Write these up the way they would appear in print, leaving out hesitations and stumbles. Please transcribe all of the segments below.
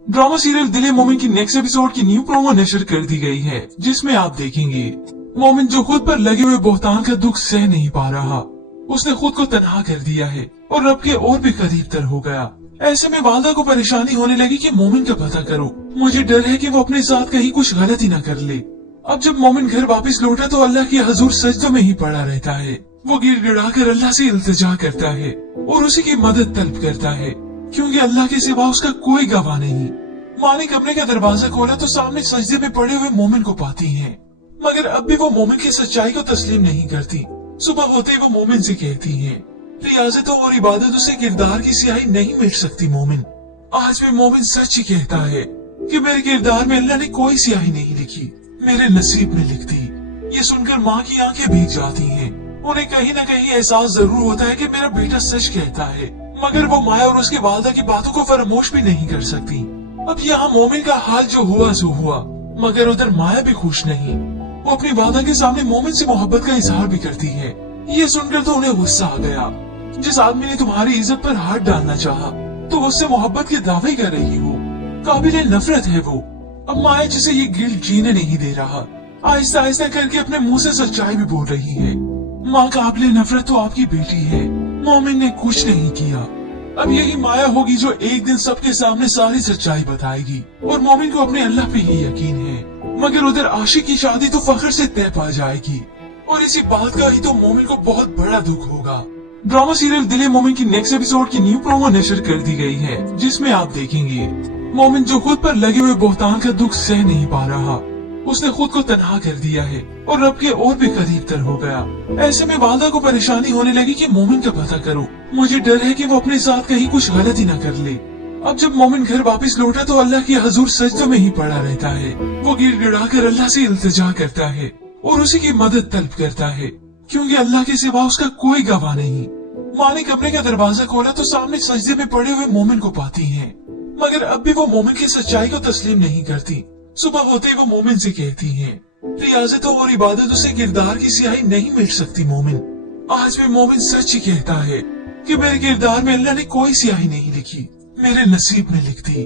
Drama serial दिल मोमिन की नेक्स्ट एपिसोड की न्यू प्रोमो नशर कर दी गई है, जिसमें आप देखेंगे मोमिन जो खुद पर लगे हुए बोहतान का दुख सह नहीं पा रहा, उसने खुद को तन्हा कर दिया है और रब के और भी करीब तर हो गया। ऐसे में वालदा को परेशानी होने लगी कि मोमिन का पता करो, मुझे डर है कि वो अपने साथ कहीं कुछ गलती न कर ले। अब जब मोमिन घर वापस लौटा तो अल्लाह के हजूर सजदों में ही पड़ा रहता है। वो गिड़गिड़ा कर अल्लाह से इल्तिजा करता है और उसी की मदद तलब करता है, क्योंकि अल्लाह के सिवा उसका कोई गवाह नहीं। माँ ने कमरे का दरवाजा खोला तो सामने सजदे में पड़े हुए मोमिन को पाती है, मगर अब भी वो मोमिन की सच्चाई को तस्लीम नहीं करती। सुबह होते ही वो मोमिन से कहती है, रियाजतों और इबादतों से किरदार की स्याही नहीं मिट सकती मोमिन। आज भी मोमिन सच ही कहता है कि मेरे किरदार में अल्लाह ने कोई स्याही नहीं लिखी, मेरे नसीब में लिख दी। ये सुनकर माँ की आंखें भीग जाती हैं। उन्हें कहीं न कहीं एहसास जरूर होता है कि मेरा बेटा सच कहता है, मगर वो माया और उसके वालदा की बातों को फरामोश भी नहीं कर सकती। अब यहाँ मोमिन का हाल जो हुआ सो हुआ, मगर उधर माया भी खुश नहीं। वो अपनी वालदा के सामने मोमिन से मोहब्बत का इजहार भी करती है। ये सुनकर तो उन्हें गुस्सा आ गया। जिस आदमी ने तुम्हारी इज्जत पर हाथ डालना चाहा, तो उससे मोहब्बत के दावे कर रही हो, काबिले नफरत है वो। अब माया जिसे ये गिल्ट जीने नहीं दे रहा, आहिस्ता आहिस्ता करके अपने मुंह से सच्चाई भी बोल रही है। माँ काबिले नफरत तो आपकी बेटी है, मोमिन ने कुछ नहीं किया। अब यही माया होगी जो एक दिन सबके सामने सारी सच्चाई बताएगी, और मोमिन को अपने अल्लाह पे ही यकीन है। मगर उधर आशिक की शादी तो फख्र से तय पा जाएगी, और इसी बात का ही तो मोमिन को बहुत बड़ा दुख होगा। ड्रामा सीरियल दिल मोमिन की नेक्स्ट एपिसोड की न्यू प्रोमो नशर कर दी गई है, जिसमें आप देखेंगे मोमिन जो खुद पर लगे हुए बोहतान का दुख सह नहीं पा रहा, उसने खुद को तन्हा कर दिया है और रब के और भी करीब तर हो गया। ऐसे में वालदा को परेशानी होने लगी कि मोमिन का पता करो, मुझे डर है कि वो अपने साथ कहीं कुछ गलती न कर ले। अब जब मोमिन घर वापस लौटा तो अल्लाह के हजूर सजदों में ही पड़ा रहता है। वो गिड़गिड़ा कर अल्लाह से इल्तिजा करता है और उसी की मदद तलब करता है, क्योंकि अल्लाह के सिवा उसका कोई गवाह नहीं। माँ ने कमरे का दरवाजा खोला तो सामने सजदे में पड़े हुए मोमिन को पाती है, मगर अब भी वो मोमिन की सच्चाई को तस्लीम नहीं करती। सुबह होते ही वो मोमिन से कहती है, रियाजतों और इबादतों से किरदार की स्याही नहीं मिट सकती मोमिन। आज भी मोमिन सच ही कहता है कि मेरे किरदार में अल्लाह ने कोई स्याही नहीं लिखी, मेरे नसीब में लिख दी।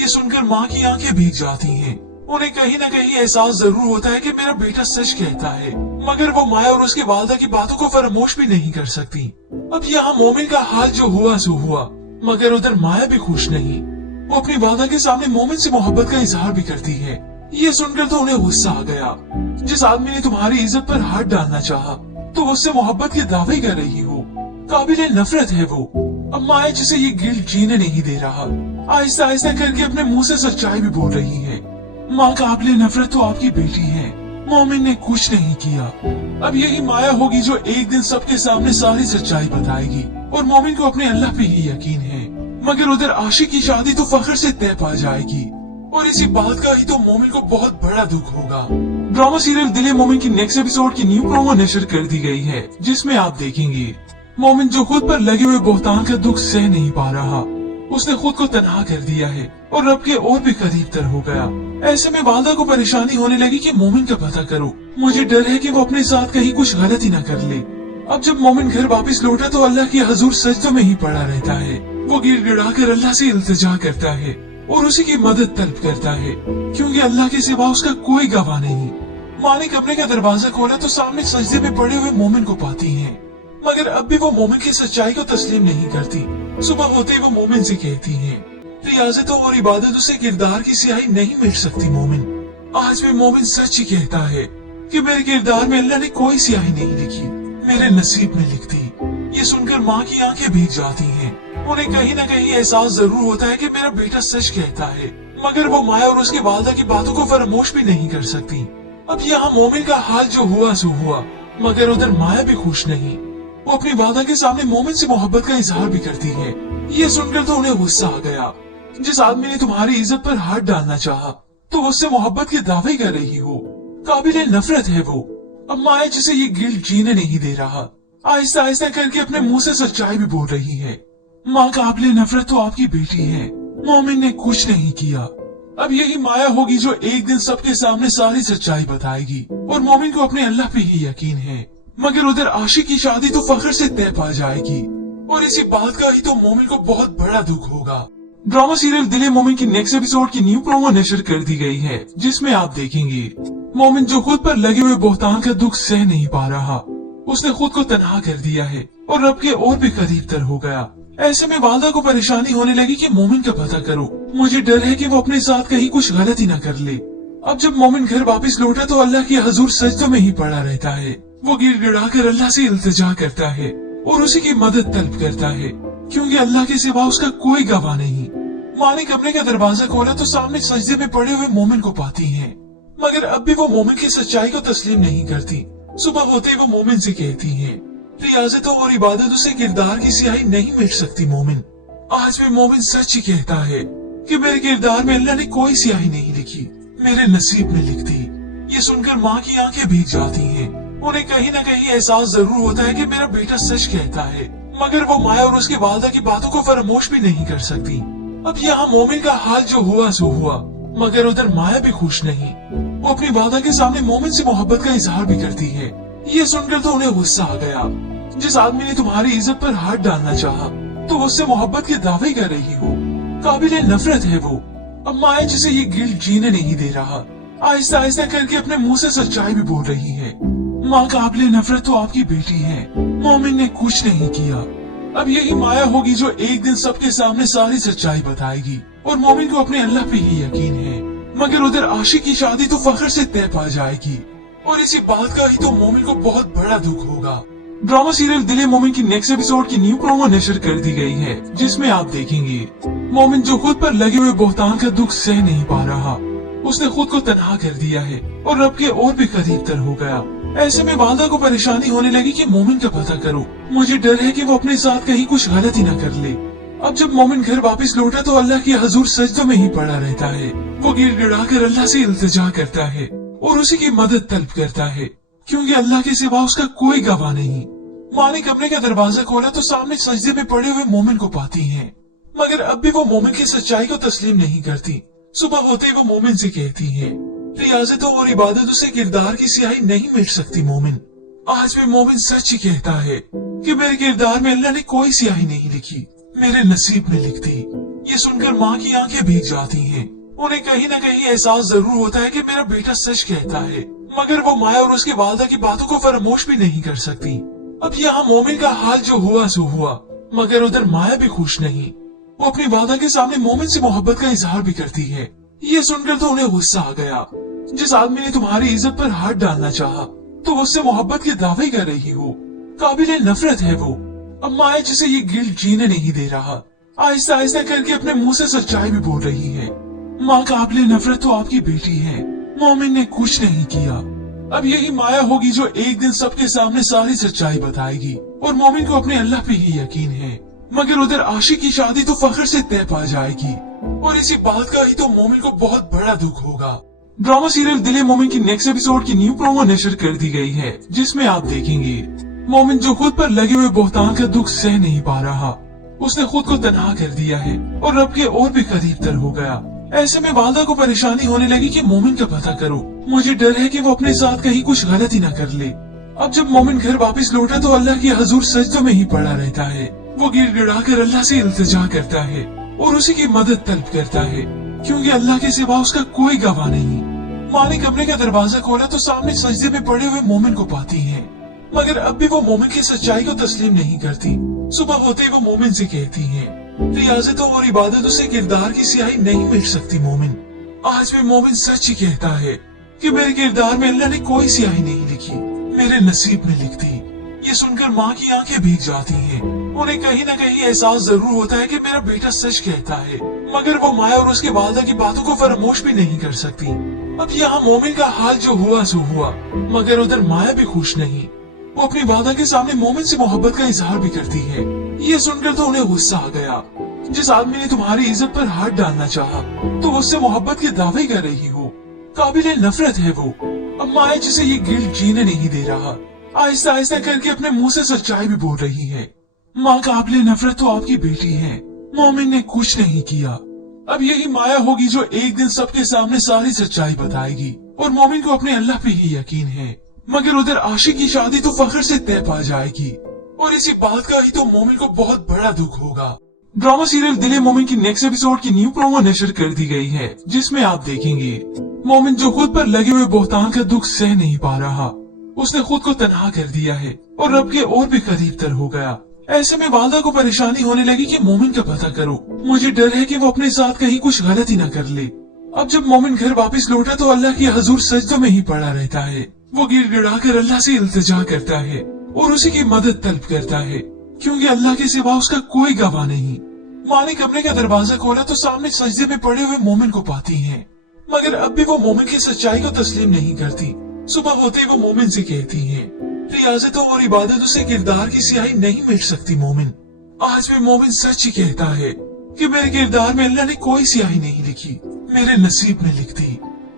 ये सुनकर माँ की आंखें भीग जाती हैं। उन्हें कहीं न कहीं एहसास जरूर होता है कि मेरा बेटा सच कहता है, मगर वो माया और उसके वालदा की बातों को फरामोश भी नहीं कर सकती। अब यहाँ मोमिन का हाल जो हुआ सो हुआ, मगर उधर माया भी खुश नहीं। वो अपनी वालदा के सामने मोमिन से मोहब्बत का इजहार भी करती है। ये सुनकर तो उन्हें गुस्सा आ गया। जिस आदमी ने तुम्हारी इज्जत पर हाथ डालना चाहा, तो उससे मोहब्बत के दावे कर रही हो, काबिले नफरत है वो। अब माया जिसे ये गिल्ट जीने नहीं दे रहा, आहिस्ता आहिस्ता करके अपने मुंह से सच्चाई भी बोल रही है। माँ काबिले नफरत तो आपकी बेटी है, मोमिन ने कुछ नहीं किया। अब यही माया होगी जो एक दिन सबके सामने सारी सच्चाई बताएगी, और मोमिन को अपने अल्लाह पे ही यकीन है। मगर उधर आशिक की शादी तो फख्र से तय पा जाएगी, और इसी बात का ही तो मोमिन को बहुत बड़ा दुख होगा। ड्रामा सीरियल दिल मोमिन की नेक्स्ट एपिसोड की न्यू प्रोमो नशर कर दी गई है, जिसमें आप देखेंगे मोमिन जो खुद पर लगे हुए बोहतान का दुख सह नहीं पा रहा, उसने खुद को तन्हा कर दिया है और रब के और भी करीब तर हो गया। ऐसे में वालदा को परेशानी होने लगी कि मोमिन का पता करो, मुझे डर है कि वो अपने साथ कहीं कुछ गलती न कर ले। अब जब मोमिन घर वापस लौटा तो अल्लाह के हजूर सजदों में ही पड़ा रहता है। वो गिड़गिड़ा कर अल्लाह से इल्तिजा करता है और उसी की मदद तलब करता है, क्योंकि अल्लाह के सिवा उसका कोई गवाह नहीं। माँ ने कमरे का दरवाजा खोला तो सामने सजदे में पड़े हुए मोमिन को पाती है, मगर अब भी वो मोमिन की सच्चाई को तस्लीम नहीं करती। सुबह होते ही वो मोमिन से कहती है, रियाजतों और इबादतों से किरदार की स्याही नहीं मिट सकती मोमिन। आज भी मोमिन सच ही कहता है कि मेरे किरदार में अल्लाह ने कोई स्याही नहीं लिखी, मेरे नसीब में लिख दी। ये सुनकर माँ की आंखें भीग जाती हैं। उन्हें कहीं न कहीं एहसास जरूर होता है कि मेरा बेटा सच कहता है, मगर वो माया और उसके वालदा की बातों को फरामोश भी नहीं कर सकती। अब यहाँ मोमिन का हाल जो हुआ सो हुआ, मगर उधर माया भी खुश नहीं। वो अपनी वालदा के सामने मोमिन से मोहब्बत का इजहार भी करती है। ये सुनकर तो उन्हें गुस्सा आ गया। जिस आदमी ने तुम्हारी इज्जत पर हाथ डालना चाहा, तो उससे मोहब्बत के दावे कर रही हो, काबिले नफरत है वो। अब माया जिसे ये गिल्ट जीने नहीं दे रहा, आहिस्ता आहिस्ता करके अपने मुंह से सच्चाई भी बोल रही है। माँ काबिले नफरत तो आपकी बेटी है, मोमिन ने कुछ नहीं किया। अब यही माया होगी जो एक दिन सबके सामने सारी सच्चाई बताएगी, और मोमिन को अपने अल्लाह पे ही यकीन है। मगर उधर आशिक की शादी तो फख्र से तय पा जाएगी, और इसी बात का ही तो मोमिन को बहुत बड़ा दुख होगा। ड्रामा सीरियल दिल मोमिन की नेक्स्ट एपिसोड की न्यू प्रोमो नशर कर दी गई है, जिसमें आप देखेंगे मोमिन जो खुद पर लगे हुए बोहतान का दुख सह नहीं पा रहा, उसने खुद को तन्हा कर दिया है और रब के और भी करीब तर हो गया। ऐसे में वालदा को परेशानी होने लगी कि मोमिन का पता करो, मुझे डर है कि वो अपने साथ कहीं कुछ गलती न कर ले। अब जब मोमिन घर वापस लौटा तो अल्लाह के हजूर सजदों में ही पड़ा रहता है। वो गिड़गिड़ा कर अल्लाह से इल्तिजा करता है और उसी की मदद तलब करता है, क्योंकि अल्लाह के सिवा उसका कोई गवाह नहीं। माँ ने कमरे का दरवाजा खोला तो सामने सजदे में पड़े हुए मोमिन को पाती है, मगर अब भी वो मोमिन की सच्चाई को तस्लीम नहीं करती। सुबह होते ही वो मोमिन से कहती है, रियाजतों और इबादतों से किरदार की स्याही नहीं मिट सकती मोमिन। आज भी मोमिन सच ही कहता है कि मेरे किरदार में अल्लाह ने कोई स्याही नहीं लिखी, मेरे नसीब में लिख दी। ये सुनकर माँ की आंखें भीग जाती हैं। उन्हें कहीं न कहीं एहसास जरूर होता है कि मेरा बेटा सच कहता है, मगर वो माया और उसके वालदा की बातों को फरामोश भी नहीं कर सकती। अब यहाँ मोमिन का हाल जो हुआ सो हुआ, मगर उधर माया भी खुश नहीं। वो अपनी वालदा के सामने मोमिन से मोहब्बत का इजहार भी करती है। ये सुनकर तो उन्हें गुस्सा आ गया। जिस आदमी ने तुम्हारी इज्जत पर हाथ डालना चाहा, तो उससे मोहब्बत के दावे कर रही हो, काबिले नफरत है वो। अब माया जिसे ये गिल्ट जीने नहीं दे रहा, आहिस्ता आहिस्ता करके अपने मुंह से सच्चाई भी बोल रही है। माँ काबिले नफरत तो आपकी बेटी है, मोमिन ने कुछ नहीं किया। अब यही माया होगी जो एक दिन सबके सामने सारी सच्चाई बताएगी, और मोमिन को अपने अल्लाह पे ही यकीन है। मगर उधर आशिक की शादी तो फख्र से तय पा जाएगी, और इसी बात का ही तो मोमिन को बहुत बड़ा दुख होगा। ड्रामा सीरियल दिल मोमिन की नेक्स्ट एपिसोड की न्यू प्रोमो नशर कर दी गई है, जिसमें आप देखेंगे मोमिन जो खुद पर लगे हुए बोहतान का दुख सह नहीं पा रहा, उसने खुद को तन्हा कर दिया है और रब के और भी करीब तर हो गया। ऐसे में वालदा को परेशानी होने लगी कि मोमिन का पता करो, मुझे डर है कि वो अपने साथ कहीं कुछ गलती न कर ले। अब जब मोमिन घर वापस लौटा तो अल्लाह के हजूर सजदों में ही पड़ा रहता है। वो गिड़गिड़ा कर अल्लाह से इल्तिजा करता है और उसी की मदद तलब करता है, क्योंकि अल्लाह के सिवा उसका कोई गवाह नहीं। माँ ने कमरे का दरवाजा खोला तो सामने सजदे में पड़े हुए मोमिन को पाती है, मगर अब भी वो मोमिन की सच्चाई को तस्लीम नहीं करती। सुबह होते ही वो मोमिन से कहती है, रियाजतों और इबादतों से किरदार की स्याही नहीं मिट सकती मोमिन। आज भी मोमिन सच ही कहता है कि मेरे किरदार में अल्लाह ने कोई स्याही नहीं लिखी, मेरे नसीब में लिख दी। ये सुनकर माँ की आंखें भीग जाती हैं। उन्हें कहीं न कहीं एहसास जरूर होता है कि मेरा बेटा सच कहता है, मगर वो माया और उसके वालदा की बातों को फरामोश भी नहीं कर सकती। अब यहाँ मोमिन का हाल जो हुआ सो हुआ, मगर उधर माया भी खुश नहीं। वो अपनी वालदा के सामने मोमिन से मोहब्बत का इजहार भी करती है। ये सुनकर तो उन्हें गुस्सा आ गया। जिस आदमी ने तुम्हारी इज्जत पर हाथ डालना चाहा, तो उससे मोहब्बत के दावे कर रही हो, काबिले नफरत है वो। अब माया जिसे ये गिल्ट जीने नहीं दे रहा, आहिस्ता आहिस्ता करके अपने मुंह से सच्चाई भी बोल रही है। माँ काबिले नफरत तो आपकी बेटी है, मोमिन ने कुछ नहीं किया। अब यही माया होगी जो एक दिन सबके सामने सारी सच्चाई बताएगी, और मोमिन को अपने अल्लाह पे ही यकीन है। मगर उधर आशिक की शादी तो फख्र से तय पा जाएगी, और इसी बात का ही तो मोमिन को बहुत बड़ा दुख होगा। ड्रामा सीरियल दिल मोमिन की नेक्स्ट एपिसोड की न्यू प्रोमो नशर कर दी गई है, जिसमें आप देखेंगे मोमिन जो खुद पर लगे हुए बोहतान का दुख सह नहीं पा रहा, उसने खुद को तन्हा कर दिया है और रब के और भी करीब तर हो गया। ऐसे में वालदा को परेशानी होने लगी कि मोमिन का पता करो, मुझे डर है कि वो अपने साथ कहीं कुछ गलती न कर ले। अब जब मोमिन घर वापस लौटा तो अल्लाह के हजूर सजदों में ही पड़ा रहता है। वो गिड़गिड़ा कर अल्लाह से इल्तिजा करता है और उसी की मदद तलब करता है, क्योंकि अल्लाह के सिवा उसका कोई गवाह नहीं। माँ ने कमरे का दरवाजा खोला तो सामने सजदे में पड़े हुए मोमिन को पाती है, मगर अब भी वो मोमिन की सच्चाई को तस्लीम नहीं करती। सुबह होते ही वो मोमिन से कहती है, रियाजतों और इबादतों से किरदार की स्याही नहीं मिट सकती मोमिन। आज भी मोमिन सच ही कहता है कि मेरे किरदार में अल्लाह ने कोई स्याही नहीं लिखी, मेरे नसीब में लिख दी। ये सुनकर माँ की आंखें भीग जाती हैं। उन्हें कहीं न कहीं एहसास जरूर होता है कि मेरा बेटा सच कहता है, मगर वो माया और उसके वालदा की बातों को फरामोश भी नहीं कर सकती। अब यहाँ मोमिन का हाल जो हुआ सो हुआ, मगर उधर माया भी खुश नहीं। वो अपनी वालदा के सामने मोमिन से मोहब्बत का इजहार भी करती है। ये सुनकर तो उन्हें गुस्सा आ गया। जिस आदमी ने तुम्हारी इज्जत पर हाथ डालना चाहा, तो उससे मोहब्बत के दावे कर रही हो, काबिले नफरत है वो। अब माया जिसे ये गिल्ट जीने नहीं दे रहा, आहिस्ता आहिस्ता करके अपने मुंह से सच्चाई भी बोल रही है। माँ काबिले नफरत तो आपकी बेटी है, मोमिन ने कुछ नहीं किया। अब यही माया होगी जो एक दिन सबके सामने सारी सच्चाई बताएगी, और मोमिन को अपने अल्लाह पे ही यकीन है। मगर उधर आशिक की शादी तो फख्र से तय पा जाएगी, और इसी बात का ही तो मोमिन को बहुत बड़ा दुख होगा। ड्रामा सीरियल दिल मोमिन की नेक्स्ट एपिसोड की न्यू प्रोमो नशर कर दी गई है, जिसमें आप देखेंगे मोमिन जो खुद पर लगे हुए बोहतान का दुख सह नहीं पा रहा, उसने खुद को तन्हा कर दिया है और रब के और भी करीब तर हो गया। ऐसे में वालदा को परेशानी होने लगी कि मोमिन का पता करो, मुझे डर है कि वो अपने साथ कहीं कुछ गलती न कर ले। अब जब मोमिन घर वापस लौटा तो अल्लाह की हजूर सजदों में ही पड़ा रहता है। वो गिड़गिड़ा कर अल्लाह से इल्तिजा करता है और उसी की मदद तलब करता है, क्योंकि अल्लाह के सिवा उसका कोई गवाह नहीं। माँ ने कमरे का दरवाजा खोला तो सामने सजदे में पड़े हुए मोमिन को पाती है, मगर अब भी वो मोमिन की सच्चाई को तस्लीम नहीं करती। सुबह होते ही वो मोमिन से कहती है, रियाजतों और इबादतों से किरदार की स्याही नहीं मिट सकती मोमिन। आज भी मोमिन सच ही कहता है कि मेरे किरदार में अल्लाह ने कोई स्याही नहीं लिखी, मेरे नसीब में लिख दी।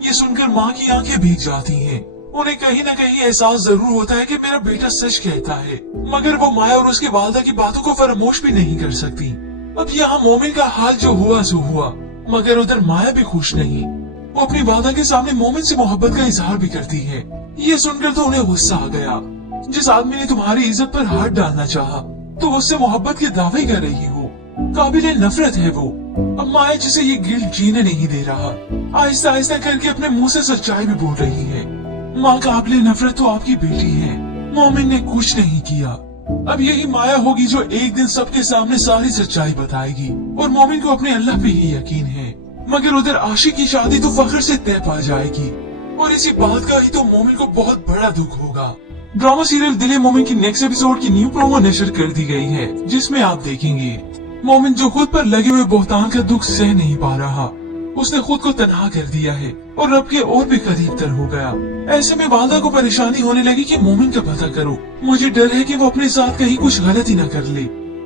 ये सुनकर माँ की आंखें भीग जाती हैं। उन्हें कहीं न कहीं एहसास जरूर होता है कि मेरा बेटा सच कहता है, मगर वो माया और उसके वालदा की बातों को फरामोश भी नहीं कर सकती। अब यहाँ मोमिन का हाल जो हुआ सो हुआ, मगर उधर माया भी खुश नहीं। वो अपनी वालदा के सामने मोमिन से मोहब्बत का इजहार भी करती है। ये सुनकर तो उन्हें गुस्सा आ गया। जिस आदमी ने तुम्हारी इज्जत पर हाथ डालना चाहा, तो उससे मोहब्बत के दावे कर रही हो, काबिले नफरत है वो। अब माया जिसे ये गिल्ट जीने नहीं दे रहा, आहिस्ता आहिस्ता करके अपने मुंह से सच्चाई भी बोल रही है। माँ काबिले नफरत तो आपकी बेटी है, मोमिन ने कुछ नहीं किया। अब यही माया होगी जो एक दिन सबके सामने सारी सच्चाई बताएगी, और मोमिन को अपने अल्लाह पे ही यकीन है। मगर उधर आशिक की शादी तो फख्र से तय पा जाएगी, और इसी बात का ही तो मोमिन को बहुत बड़ा दुख होगा। ड्रामा सीरियल दिल मोमिन की नेक्स्ट एपिसोड की न्यू प्रोमो नशर कर दी गई है, जिसमें आप देखेंगे मोमिन जो खुद पर लगे हुए बोहतान का दुख सह नहीं पा रहा, उसने खुद को तन्हा कर दिया है और रब के और भी करीब तर हो गया। ऐसे में वालदा को परेशानी होने लगी कि मोमिन का पता करो, मुझे डर है कि वो अपने साथ कहीं कुछ गलती न कर ले।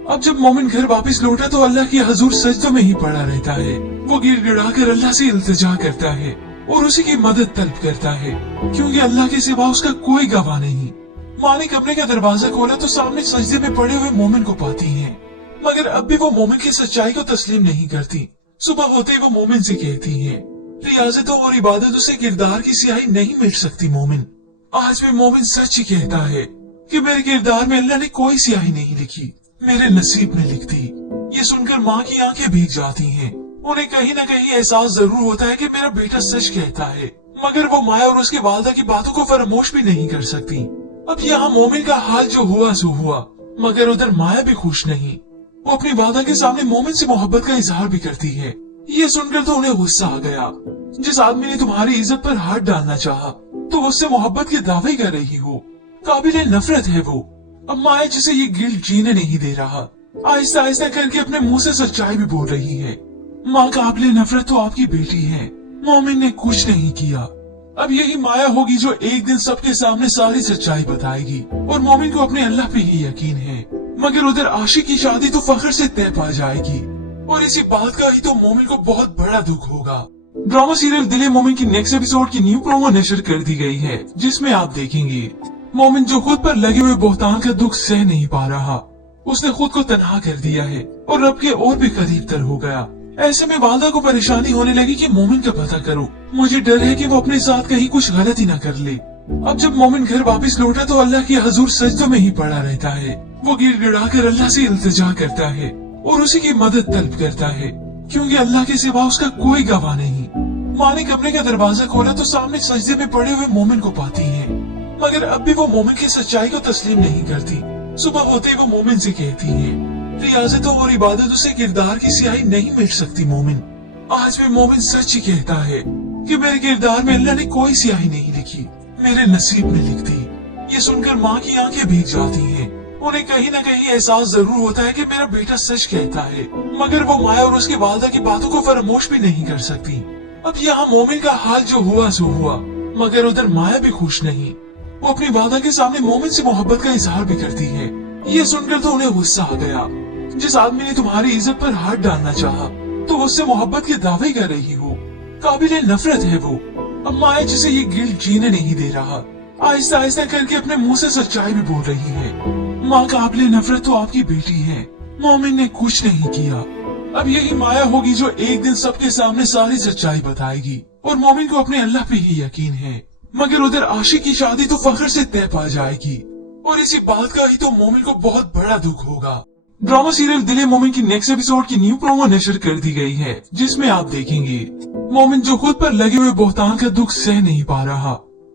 अब जब मोमिन घर वापस लौटा तो अल्लाह की हजूर सजदों में ही पड़ा रहता है। वो गिड़गिड़ा कर अल्लाह से इल्तिजा करता है और उसी की मदद तलब करता है, क्योंकि अल्लाह के सिवा उसका कोई गवाह नहीं। माँ ने कमरे का दरवाजा खोला तो सामने सजदे में पड़े हुए मोमिन को पाती है, मगर अब भी वो मोमिन की सच्चाई को तस्लीम नहीं करती। सुबह होते ही वो मोमिन से कहती है, रियाजतों और इबादतों से किरदार की स्याही नहीं मिट सकती मोमिन। आज भी मोमिन सच ही कहता है कि मेरे किरदार में अल्लाह ने कोई स्याही नहीं लिखी, मेरे नसीब में लिख दी। ये सुनकर माँ की आंखें भीग जाती हैं। उन्हें कहीं न कहीं एहसास जरूर होता है कि मेरा बेटा सच कहता है, मगर वो माया और उसके वालदा की बातों को फरामोश भी नहीं कर सकती। अब यहाँ मोमिन का हाल जो हुआ सो हुआ, मगर उधर माया भी खुश नहीं। वो अपनी वालदा के सामने मोमिन से मोहब्बत का इजहार भी करती है। ये सुनकर तो उन्हें गुस्सा आ गया। जिस आदमी ने तुम्हारी इज्जत पर हाथ डालना चाहा, तो उससे मोहब्बत के दावे कर रही हो, काबिले नफरत है वो। अब माया जिसे ये गिल्ट जीने नहीं दे रहा, आहिस्ता आहिस्ता करके अपने मुंह से सच्चाई भी बोल रही है। माँ काबिले नफरत तो आपकी बेटी है, मोमिन ने कुछ नहीं किया। अब यही माया होगी जो एक दिन सबके सामने सारी सच्चाई बताएगी, और मोमिन को अपने अल्लाह पे ही यकीन है। मगर उधर आशिक की शादी तो फख्र से तय पा जाएगी, और इसी बात का ही तो मोमिन को बहुत बड़ा दुख होगा। ड्रामा सीरियल दिल मोमिन की नेक्स्ट एपिसोड की न्यू प्रोमो नशर कर दी गई है, जिसमें आप देखेंगे मोमिन जो खुद पर लगे हुए बोहतान का दुख सह नहीं पा रहा, उसने खुद को तन्हा कर दिया है और रब के और भी करीब तर हो गया। ऐसे में वालदा को परेशानी होने लगी कि मोमिन का पता करो, मुझे डर है कि वो अपने साथ कहीं कुछ गलती न कर ले। अब जब मोमिन घर वापस लौटा तो अल्लाह की हजूर सजदों में ही पड़ा रहता है। वो गिड़गिड़ा कर अल्लाह से इल्तिजा करता है और उसी की मदद तलब करता है, क्योंकि अल्लाह के सिवा उसका कोई गवाह नहीं। माँ ने कमरे का दरवाजा खोला तो सामने सजदे में पड़े हुए मोमिन को पाती है, मगर अब भी वो मोमिन की सच्चाई को तस्लीम नहीं करती। सुबह होते ही वो मोमिन से कहती है, रियाजतों और इबादतों से किरदार की स्याही नहीं मिट सकती मोमिन। आज भी मोमिन सच ही कहता है कि मेरे किरदार में अल्लाह ने कोई स्याही नहीं लिखी, मेरे नसीब में लिख दी। ये सुनकर माँ की आंखें भीग जाती हैं। उन्हें कहीं न कहीं एहसास जरूर होता है कि मेरा बेटा सच कहता है, मगर वो माया और उसके वालदा की बातों को फरामोश भी नहीं कर सकती। अब यहाँ मोमिन का हाल जो हुआ सो हुआ, मगर उधर माया भी खुश नहीं। वो अपनी वालदा के सामने मोमिन से मोहब्बत का इजहार भी करती है। ये सुनकर तो उन्हें गुस्सा आ गया। जिस आदमी ने तुम्हारी इज्जत पर हाथ डालना चाहा, तो उससे मोहब्बत के दावे कर रही हो, काबिले नफरत है वो। अब माया जिसे ये गिल्ट जीने नहीं दे रहा, आहिस्ता आहिस्ता करके अपने मुंह से सच्चाई भी बोल रही है। माँ काबिले नफरत तो आपकी बेटी है, मोमिन ने कुछ नहीं किया। अब यही माया होगी जो एक दिन सबके सामने सारी सच्चाई बताएगी, और मोमिन को अपने अल्लाह पे ही यकीन है। मगर उधर आशिक की शादी तो फख्र से तय पा जाएगी, और इसी बात का ही तो मोमिन को बहुत बड़ा दुख होगा। ड्रामा सीरियल दिल ए मोमिन की नेक्स्ट एपिसोड की न्यू प्रोमो नशर कर दी गई है, जिसमें आप देखेंगे मोमिन जो खुद पर लगे हुए बोहतान का दुख सह नहीं पा रहा,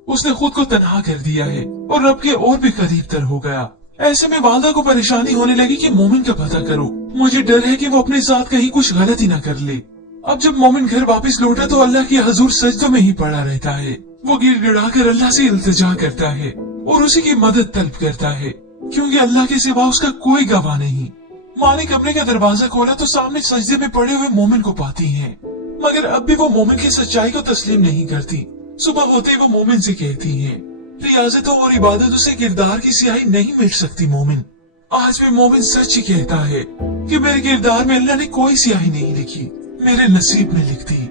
उसने खुद को तन्हा कर दिया है और रब के और भी करीब तर हो गया। ऐसे में वालदा को परेशानी होने लगी कि मोमिन का पता करो, मुझे डर है कि वो अपने साथ कहीं कुछ गलती न कर ले। अब जब मोमिन घर वापस लौटा तो अल्लाह के हजूर सजदों में ही पड़ा रहता है। वो गिड़गिड़ा कर अल्लाह से इल्तिजा करता है और उसी की मदद तलब करता है, क्योंकि अल्लाह के सिवा उसका कोई गवाह नहीं। माँ ने कमरे का दरवाजा खोला तो सामने सजदे में पड़े हुए मोमिन को पाती है, मगर अब भी वो मोमिन की सच्चाई को तस्लीम नहीं करती। सुबह होते ही वो मोमिन से कहती है, रियाजतों और इबादतों से किरदार की स्याही नहीं मिट सकती मोमिन। आज भी मोमिन सच ही कहता है कि मेरे किरदार में अल्लाह ने कोई स्याही नहीं लिखी, मेरे नसीब में लिख दी।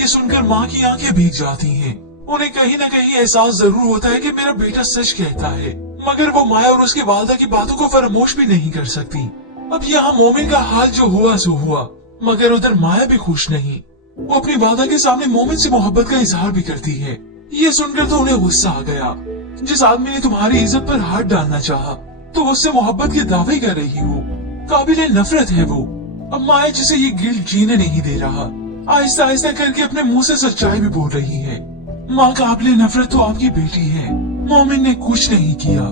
ये सुनकर माँ की आंखें भीग जाती हैं। उन्हें कहीं न कहीं एहसास जरूर होता है कि मेरा बेटा सच कहता है, मगर वो माया और उसके वालदा की बातों को फरामोश भी नहीं कर सकती। अब यहाँ मोमिन का हाल जो हुआ सो हुआ, मगर उधर माया भी खुश नहीं। वो अपनी वालदा के सामने मोमिन से मोहब्बत का इजहार भी करती है। ये सुनकर तो उन्हें गुस्सा आ गया। जिस आदमी ने तुम्हारी इज्जत पर हाथ डालना चाहा, तो उससे मोहब्बत के दावे कर रही हो, काबिले नफरत है वो। अब माया जिसे ये गिल्ट जीने नहीं दे रहा, आहिस्ता आहिस्ता करके अपने मुंह से सच्चाई भी बोल रही है। माँ काबिले नफरत तो आपकी बेटी है, मोमिन ने कुछ नहीं किया।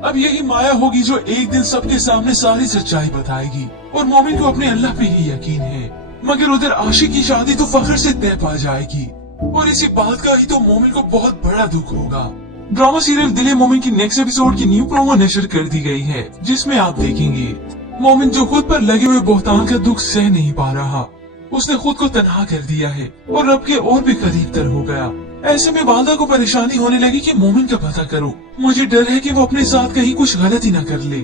अब यही माया होगी जो एक दिन सबके सामने सारी सच्चाई बताएगी, और मोमिन को अपने अल्लाह पे ही यकीन है। मगर उधर आशिक की शादी तो फख्र से तय पा जाएगी, और इसी बात का ही तो मोमिन को बहुत बड़ा दुख होगा। ड्रामा सीरियल दिल ए मोमिन की नेक्स्ट एपिसोड की न्यू प्रोमो नशर कर दी गई है, जिसमें आप देखेंगे मोमिन जो खुद पर लगे हुए बोहतान का दुख सह नहीं पा रहा, उसने खुद को तन्हा कर दिया है और रब के और भी करीब तर हो गया। ऐसे में वालदा को परेशानी होने लगी कि मोमिन का पता करो, मुझे डर है कि वो अपने साथ कहीं कुछ गलती न कर ले।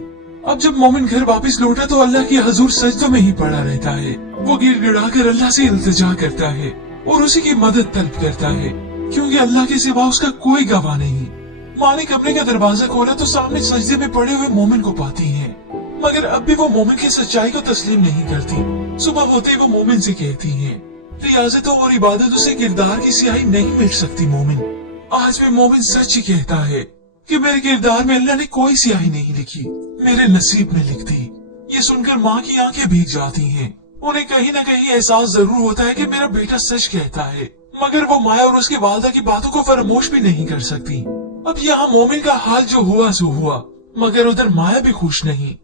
अब जब मोमिन घर वापस लौटा तो अल्लाह के हजूर सजदों में ही पड़ा रहता है। वो गिड़गिड़ा कर अल्लाह से इल्तिजा करता है और उसी की मदद तलब करता है, क्योंकि अल्लाह के सिवा उसका कोई गवाह नहीं। माँ ने कमरे का दरवाजा खोला तो सामने सजदे में पड़े हुए मोमिन को पाती है, मगर अब भी वो मोमिन की सच्चाई को तस्लीम नहीं करती। सुबह होते ही वो मोमिन से कहती है, रियाजतों और इबादतों से किरदार की स्याही नहीं मिट सकती मोमिन। आज भी मोमिन सच ही कहता है कि मेरे किरदार में अल्लाह ने कोई स्याही नहीं लिखी, मेरे नसीब में लिख दी। ये सुनकर माँ की आंखें भीग जाती हैं। उन्हें कहीं न कहीं एहसास जरूर होता है कि मेरा बेटा सच कहता है, मगर वो माया और उसके वालदा की बातों को फरामोश भी नहीं कर सकती। अब यहाँ मोमिन का हाल जो हुआ सो हुआ, मगर उधर माया भी खुश नहीं।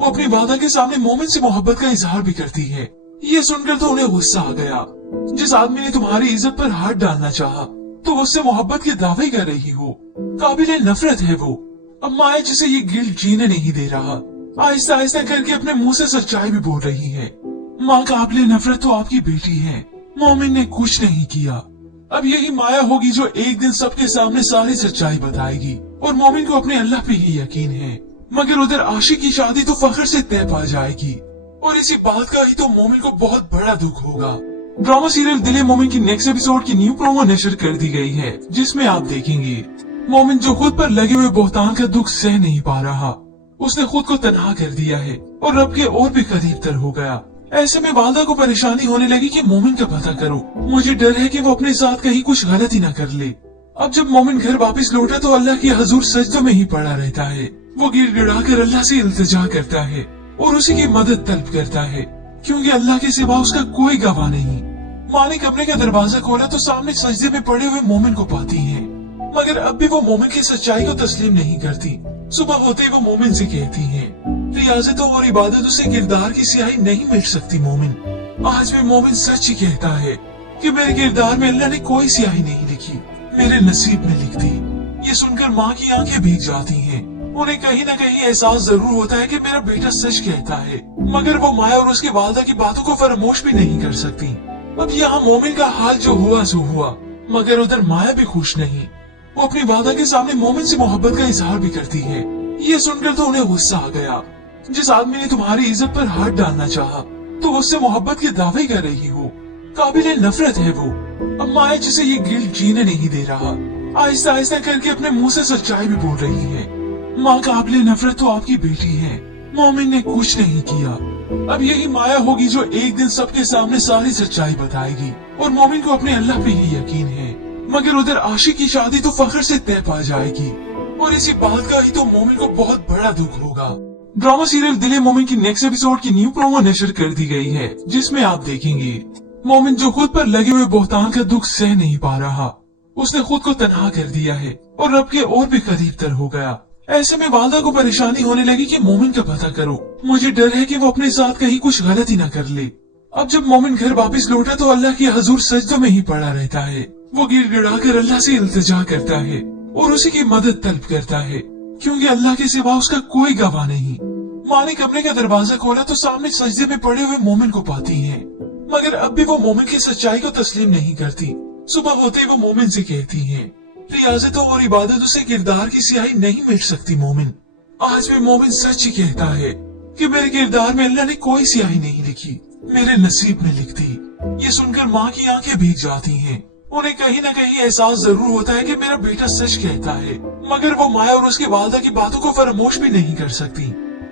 वो अपनी वालदा के सामने मोमिन से मोहब्बत का इजहार भी करती है। ये सुनकर तो उन्हें गुस्सा आ गया। जिस आदमी ने तुम्हारी इज्जत पर हाथ डालना चाहा, तो उससे मोहब्बत के दावे कर रही हो, काबिले नफरत है वो। अब माया जिसे ये गिल्ट जीने नहीं दे रहा, आहिस्ता आहिस्ता करके अपने मुंह से सच्चाई भी बोल रही है। माँ काबिले नफरत तो आपकी बेटी है, मोमिन ने कुछ नहीं किया। अब यही माया होगी जो एक दिन सबके सामने सारी सच्चाई बताएगी, और मोमिन को अपने अल्लाह पे ही यकीन है। मगर उधर आशिक की शादी तो फख्र से तय पा जाएगी, और इसी बात का ही तो मोमिन को बहुत बड़ा दुख होगा। ड्रामा सीरियल दिल ए मोमिन की नेक्स्ट एपिसोड की न्यू प्रोमो नशर कर दी गई है, जिसमें आप देखेंगे मोमिन जो खुद पर लगे हुए बोहतान का दुख सह नहीं पा रहा, उसने खुद को तन्हा कर दिया है और रब के और भी करीब तर हो गया। ऐसे में वालदा को परेशानी होने लगी कि मोमिन का पता करो, मुझे डर है कि वो अपने साथ कहीं कुछ गलती न कर ले। अब जब मोमिन घर वापस लौटा तो अल्लाह के हजूर सजदों में ही पड़ा रहता है। वो गिड़गिड़ा कर अल्लाह से इल्तिजा करता है और उसी की मदद तलब करता है, क्योंकि अल्लाह के सिवा उसका कोई गवाह नहीं। माँ ने कमरे का दरवाजा खोला तो सामने सजदे में पड़े हुए मोमिन को पाती है, मगर अब भी वो मोमिन की सच्चाई को तस्लीम नहीं करती। सुबह होते ही वो मोमिन से कहती है, रियाजतों और इबादतों से किरदार की स्याही नहीं मिट सकती मोमिन। आज भी मोमिन सच ही कहता है कि मेरे किरदार में अल्लाह ने कोई स्याही नहीं लिखी, मेरे नसीब में लिख दी। ये सुनकर माँ की आंखें भीग जाती हैं। उन्हें कहीं न कहीं एहसास जरूर होता है कि मेरा बेटा सच कहता है, मगर वो माया और उसके वालदा की बातों को फरामोश भी नहीं कर सकती। अब यहाँ मोमिन का हाल जो हुआ सो हुआ, मगर उधर माया भी खुश नहीं। वो अपनी वालदा के सामने मोमिन से मोहब्बत का इजहार भी करती है। ये सुनकर तो उन्हें गुस्सा आ गया। जिस आदमी ने तुम्हारी इज्जत पर हाथ डालना चाहा, तो उससे मोहब्बत के दावे कर रही हो, काबिले नफरत है वो। अब माया जिसे ये गिल्ट जीने नहीं दे रहा, आहिस्ता आहिस्ता करके अपने मुंह से सच्चाई भी बोल रही है। माँ काबिले नफरत तो आपकी बेटी है, मोमिन ने कुछ नहीं किया। अब यही माया होगी जो एक दिन सबके सामने सारी सच्चाई बताएगी, और मोमिन को अपने अल्लाह पे ही यकीन है। मगर उधर आशिक की शादी तो फख्र से तय पा जाएगी, और इसी बात का ही तो मोमिन को बहुत बड़ा दुख होगा। ड्रामा सीरियल दिल मोमिन की नेक्स्ट एपिसोड की न्यू प्रोमो नशर कर दी गई है, जिसमें आप देखेंगे मोमिन जो खुद पर लगे हुए बोहतान का दुख सह नहीं पा रहा, उसने खुद को तन्हा कर दिया है और रब के और भी करीब तर हो गया। ऐसे में वालदा को परेशानी होने लगी कि मोमिन का पता करो, मुझे डर है कि वो अपने साथ कहीं कुछ गलती न कर ले। अब जब मोमिन घर वापस लौटा तो अल्लाह के हजूर सजदों में ही पड़ा रहता है। वो गिड़गिड़ा कर अल्लाह से इल्तिजा करता है और उसी की मदद तलब करता है, क्योंकि अल्लाह के सिवा उसका कोई गवाह नहीं। माँ ने कमरे का दरवाजा खोला तो सामने सजदे में पड़े हुए मोमिन को पाती है, मगर अब भी वो मोमिन की सच्चाई को तस्लीम नहीं करती। सुबह होते ही वो मोमिन से कहती है, रियाजतों और इबादतों से किरदार की स्याही नहीं मिट सकती मोमिन। आज भी मोमिन सच ही कहता है कि मेरे किरदार में अल्लाह ने कोई स्याही नहीं लिखी, मेरे नसीब में लिख दी। ये सुनकर माँ की आंखें भीग जाती हैं। उन्हें कहीं न कहीं एहसास जरूर होता है कि मेरा बेटा सच कहता है, मगर वो माया और उसके वालदा की बातों को फरामोश भी नहीं कर सकती।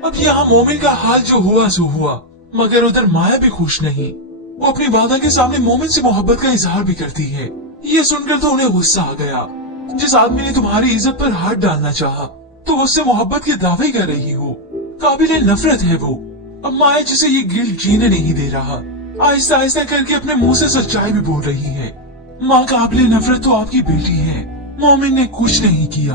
अब यहाँ मोमिन का हाल जो हुआ सो हुआ, मगर उधर माया भी खुश नहीं। वो अपनी वालदा के सामने मोमिन से मोहब्बत का इजहार भी करती है। ये सुनकर तो उन्हें गुस्सा आ गया। जिस आदमी ने तुम्हारी इज्जत पर हाथ डालना चाहा, तो उससे मोहब्बत के दावे कर रही हो, काबिले नफरत है वो। अब माया जिसे ये गिल्ट जीने नहीं दे रहा, आहिस्ता आहिस्ता करके अपने मुंह से सच्चाई भी बोल रही है। माँ काबिले नफरत तो आपकी बेटी है, मोमिन ने कुछ नहीं किया।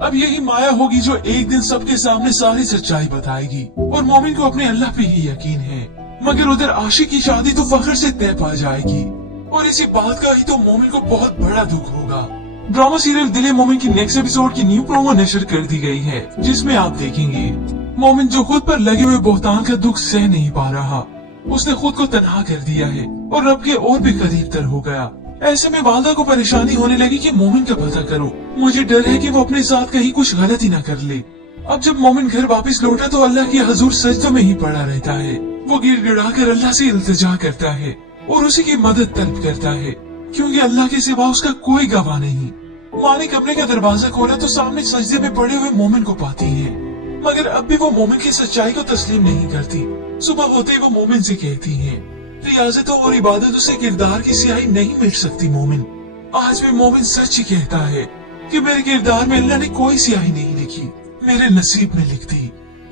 अब यही माया होगी जो एक दिन सबके सामने सारी सच्चाई बताएगी, और मोमिन को अपने अल्लाह पे ही यकीन है। मगर उधर आशिक की शादी तो फख्र से तय पा जाएगी, और इसी बात का ही तो मोमिन को बहुत बड़ा दुख होगा। ड्रामा सीरियल दिल मोमिन की नेक्स्ट एपिसोड की न्यू प्रोमो नशर कर दी गई है, जिसमें आप देखेंगे मोमिन जो खुद पर लगे हुए बोहतान का दुख सह नहीं पा रहा, उसने खुद को तन्हा कर दिया है और रब के और भी करीब तर हो गया। ऐसे में वालदा को परेशानी होने लगी कि मोमिन का पता करो, मुझे डर है कि वो अपने साथ कहीं कुछ गलती न कर ले। अब जब मोमिन घर वापस लौटा तो अल्लाह के हजूर सजदों में ही पड़ा रहता है। वो गिड़गिड़ा कर अल्लाह से इल्तिजा करता है और उसी की मदद तलब करता है, क्योंकि अल्लाह के सिवा उसका कोई गवाह नहीं। माँ ने कमरे का दरवाजा खोला तो सामने सजदे में पड़े हुए मोमिन को पाती है, मगर अब भी वो मोमिन की सच्चाई को तस्लीम नहीं करती। सुबह होते ही वो मोमिन से कहती है, रियाजतों और इबादतों से किरदार की स्याही नहीं मिट सकती मोमिन। आज भी मोमिन सच ही कहता है कि मेरे किरदार में अल्लाह ने कोई स्याही नहीं लिखी, मेरे नसीब में लिख दी।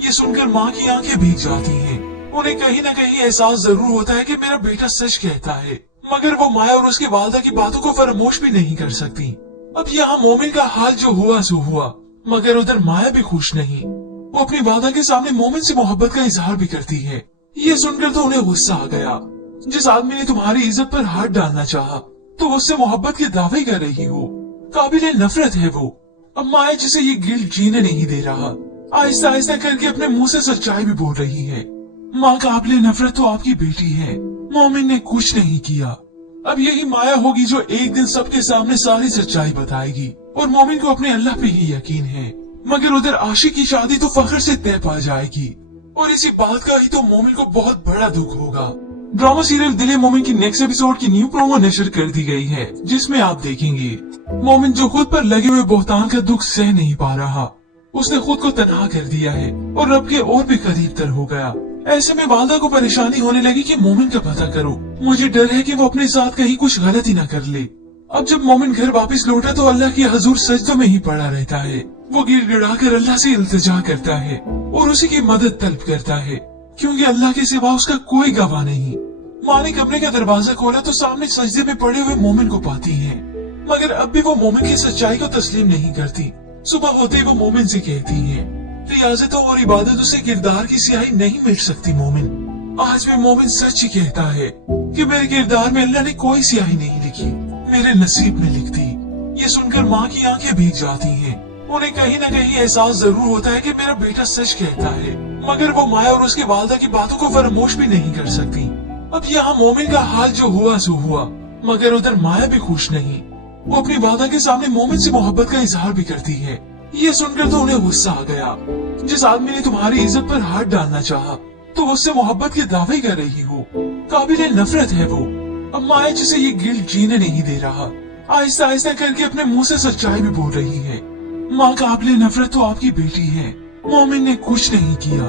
ये सुनकर माँ की आंखें भीग जाती हैं। उन्हें कहीं न कहीं एहसास जरूर होता है कि मेरा बेटा सच कहता है, मगर वो माया और उसके वालदा की बातों को फरामोश भी नहीं कर सकती। अब यहाँ मोमिन का हाल जो हुआ सो हुआ, मगर उधर माया भी खुश नहीं। वो अपनी वालदा के सामने मोमिन से मोहब्बत का इजहार भी करती है। ये सुनकर तो उन्हें गुस्सा आ गया। जिस आदमी ने तुम्हारी इज्जत पर हाथ डालना चाहा, तो उससे मोहब्बत के दावे कर रही हो, काबिले नफरत है वो। अब माया जिसे ये गिल्ट जीने नहीं दे रहा, आहिस्ता आहिस्ता करके अपने मुंह से सच्चाई भी बोल रही है। माँ काबिले नफरत तो आपकी बेटी है, मोमिन ने कुछ नहीं किया। अब यही माया होगी जो एक दिन सबके सामने सारी सच्चाई बताएगी, और मोमिन को अपने अल्लाह पे ही यकीन है। मगर उधर आशिक की शादी तो फख्र से तय पा जाएगी, और इसी बात का ही तो मोमिन को बहुत बड़ा दुख होगा। ड्रामा सीरियल दिल मोमिन की नेक्स्ट एपिसोड की न्यू प्रोमो नशर कर दी गई है, जिसमें आप देखेंगे मोमिन जो खुद पर लगे हुए बोहतान का दुख सह नहीं पा रहा, उसने खुद को तन्हा कर दिया है और रब के और भी करीब तर हो गया। ऐसे में वालदा को परेशानी होने लगी कि मोमिन का पता करो, मुझे डर है कि वो अपने साथ कहीं कुछ गलती न कर ले। अब जब मोमिन घर वापस लौटा तो अल्लाह के हजूर सजदों में ही पड़ा रहता है। वो गिड़गिड़ा कर अल्लाह से इल्तिजा करता है और उसी की मदद तलब करता है, क्योंकि अल्लाह के सिवा उसका कोई गवाह नहीं। माँ ने कमरे का दरवाजा खोला तो सामने सजदे में पड़े हुए मोमिन को पाती है, मगर अब भी वो मोमिन की सच्चाई को तस्लीम नहीं करती। सुबह होते ही वो मोमिन से कहती है, रियाजतों और इबादतों से किरदार की स्याही नहीं मिट सकती मोमिन। आज भी मोमिन सच ही कहता है कि मेरे किरदार में अल्लाह ने कोई स्याही नहीं लिखी, मेरे नसीब में लिख दी। ये सुनकर माँ की आंखें भीग जाती हैं। उन्हें कहीं न कहीं एहसास जरूर होता है कि मेरा बेटा सच कहता है, मगर वो माया और उसके वालदा की बातों को फरामोश भी नहीं कर सकती। अब यहाँ मोमिन का हाल जो हुआ सो हुआ, मगर उधर माया भी खुश नहीं। वो अपनी वालदा के सामने मोमिन से मोहब्बत का इजहार भी करती है। ये सुनकर तो उन्हें गुस्सा आ गया। जिस आदमी ने तुम्हारी इज्जत पर हाथ डालना चाहा, तो उससे मोहब्बत के दावे कर रही हो, काबिले नफरत है वो। अब माया जिसे ये गिल्ट जीने नहीं दे रहा, आहिस्ता आहिस्ता करके अपने मुंह से सच्चाई भी बोल रही है। माँ काबिले नफरत तो आपकी बेटी है, मोमिन ने कुछ नहीं किया।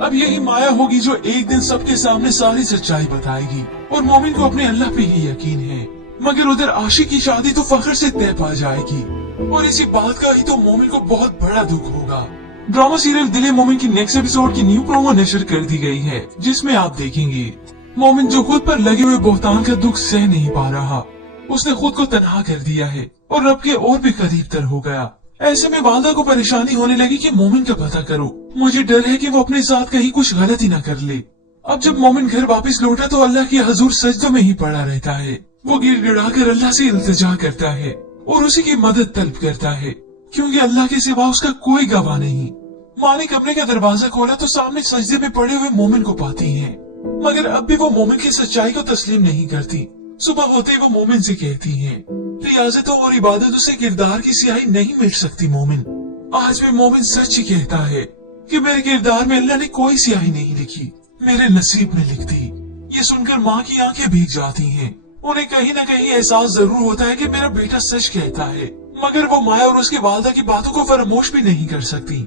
अब यही माया होगी जो एक दिन सबके सामने सारी सच्चाई बताएगी, और मोमिन को अपने अल्लाह पे ही यकीन है। मगर उधर आशिक की शादी तो फख्र से तय पा जाएगी, और इसी बात का ही तो मोमिन को बहुत बड़ा दुख होगा। ड्रामा सीरियल दिल मोमिन की नेक्स्ट एपिसोड की न्यू प्रोमो नशर कर दी गई है, जिसमें आप देखेंगे मोमिन जो खुद पर लगे हुए बोहतान का दुख सह नहीं पा रहा, उसने खुद को तन्हा कर दिया है और रब के और भी करीब तर हो गया। ऐसे में वालदा को परेशानी होने लगी कि मोमिन का पता करो, मुझे डर है कि वो अपने साथ कहीं कुछ गलती न कर ले। अब जब मोमिन घर वापस लौटा तो अल्लाह की हजूर सजदों में ही पड़ा रहता है। वो गिड़गिड़ा कर अल्लाह से इल्तिजा करता है और उसी की मदद तलब करता है, क्योंकि अल्लाह के सिवा उसका कोई गवाह नहीं। माँ ने कमरे का दरवाजा खोला तो सामने सजदे में पड़े हुए मोमिन को पाती है, मगर अब भी वो मोमिन की सच्चाई को तस्लीम नहीं करती। सुबह होते ही वो मोमिन से कहती है, रियाजतों और इबादतों से किरदार की स्याही नहीं मिट सकती मोमिन। आज भी मोमिन सच ही कहता है कि मेरे किरदार में अल्लाह ने कोई स्याही नहीं लिखी, मेरे नसीब में लिख दी। ये सुनकर माँ की आंखें भीग जाती हैं। उन्हें कहीं न कहीं एहसास जरूर होता है कि मेरा बेटा सच कहता है, मगर वो माया और उसके वालदा की बातों को फरामोश भी नहीं कर सकती।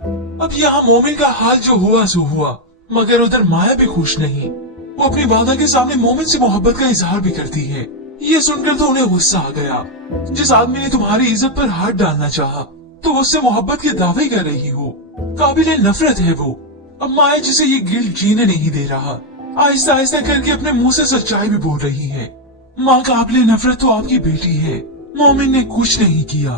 अब यहाँ मोमिन का हाल जो हुआ सो हुआ, मगर उधर माया भी खुश नहीं। वो अपनी वालदा के सामने मोमिन से मोहब्बत का इजहार भी करती है। ये सुनकर तो उन्हें गुस्सा आ गया। जिस आदमी ने तुम्हारी इज्जत पर हाथ डालना चाहा, तो उससे मोहब्बत के दावे कर रही हो, काबिले नफरत है वो। अब माया जिसे ये गिल्ट जीने नहीं दे रहा, आहिस्ता आहिस्ता करके अपने मुंह से सच्चाई भी बोल रही है। माँ काबिले नफरत तो आपकी बेटी है, मोमिन ने कुछ नहीं किया।